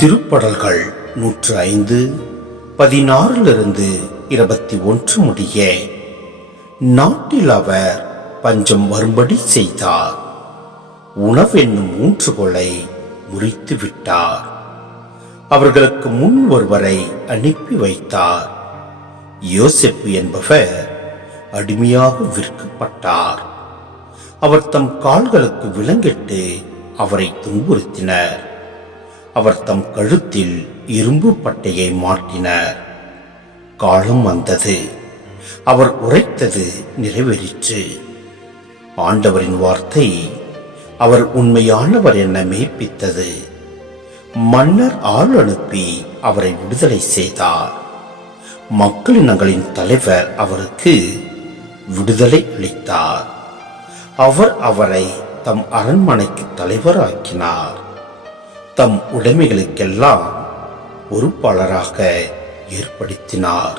திருப்படல்கள் நூற்று ஐந்து பதினாறிலிருந்து இருபத்தி ஒன்று முடிய நாட்டில் அவர் பஞ்சம் வரும்படி செய்தார். உணவென்னும் ஊன்றுகோலை முறித்து விட்டார். அவர்களுக்கு முன் ஒருவரை அனுப்பி வைத்தார். யோசிப்பு என்பவர் அடிமையாக விற்கப்பட்டார். அவர் தம் கால்களுக்கு விலங்கிட்டு அவரை துன்புறுத்தினர். அவர் தம் கழுத்தில் இரும்பு பட்டையை மாட்டினார். காலம் வந்தது. அவர் உரைத்தது நிறைவேறிற்று. ஆண்டவரின் வார்த்தை அவர் உண்மையானவர் என மெய்ப்பித்தது. மன்னர் ஆள் அனுப்பி அவரை விடுதலை செய்தார். மக்களினங்களின் தலைவர் அவருக்கு விடுதலை அளித்தார். அவர் அவரை தம் அரண்மனைக்கு தலைவராக்கினார். தம் உடைமைகளுக்கெல்லாம் பொறுப்பாளராக ஏற்படுத்தினார்.